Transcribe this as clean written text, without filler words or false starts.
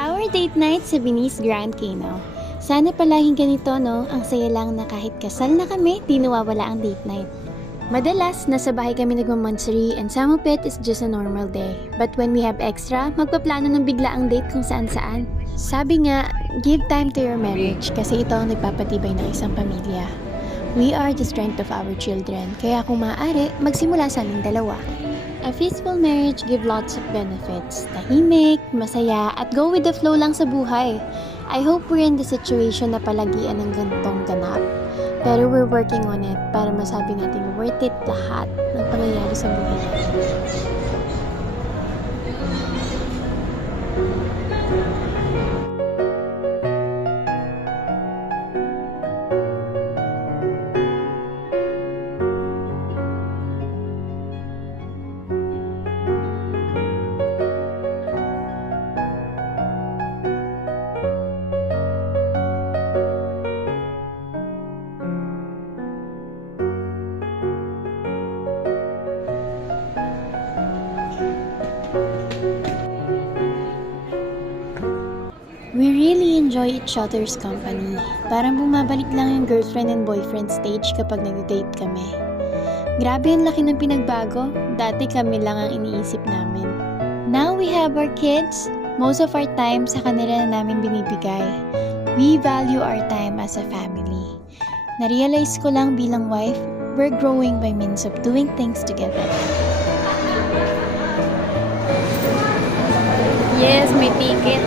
Our date night sa Venice Grand Canal. Sana palaging ganito, no? Ang saya lang na kahit kasal na kami, di nawawala ang date night. Madalas, nasa bahay kami nagmamansari and some of it is just a normal day. But when we have extra, magpaplano ng bigla ang date kung saan-saan. Sabi nga, give time to your marriage kasi ito ang nagpapatibay ng isang pamilya. We are the strength of our children, kaya kung maaari, magsimula sa aming dalawa. A peaceful marriage give lots of benefits. Tahimik, masaya, at go with the flow lang sa buhay. I hope we're in the situation na palagian ng gantong ganap. Pero we're working on it para masabi natin worth it lahat ng pangyayari sa buhay natin. We really enjoy each other's company. Parang bumabalik lang yung girlfriend and boyfriend stage kapag nag-date kami. Grabe ang laki ng pinagbago. Dati kami lang ang iniisip namin. Now we have our kids. Most of our time sa kanila na namin binibigay. We value our time as a family. Na-realize ko lang bilang wife, we're growing by means of doing things together. Yes, may ticket.